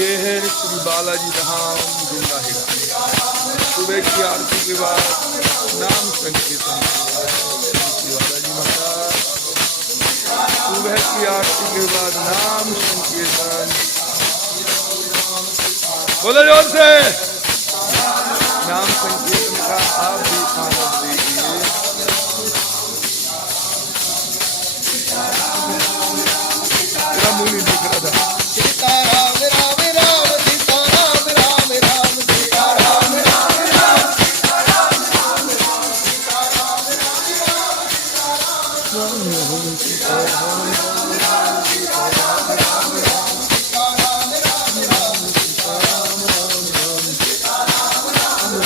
ये है श्री बालाजी धाम गुंडा हिरा। सुबह की आरती के बाद नाम संकीर्तन श्री बालाजी महाराज। सुबह की आरती के बाद नाम संकीर्तन। बोलो जोर से। नाम संकीर्तन का आप भी आनंद लीजिए। तेरा मुंह नहीं दिख रहा था। सीता राम राम राम सीता राम राम राम सीता राम राम राम सीता राम राम राम सीता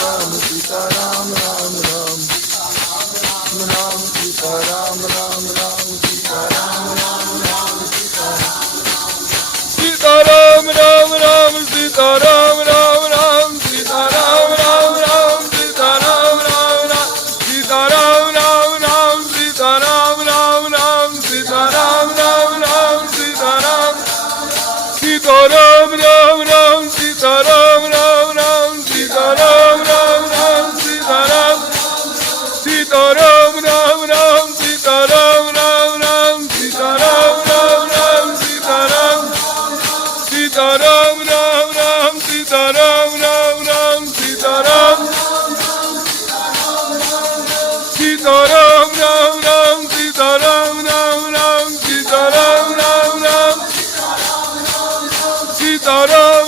राम सीताराम राम राम सीताराम राम राम सीताराम राम राम सीताराम राम राम सीताराम राम राम सीताराम राम राम सीताराम राम राम सीताराम सीताराम राम राम सीताराम राम राम सीताराम राम राम सीताराम सीताराम राम राम सीताराम राम राम सीताराम राम राम सीताराम सीताराम राम राम सीताराम राम राम सीताराम सीताराम राम राम सीताराम राम राम सीताराम राम राम सीताराम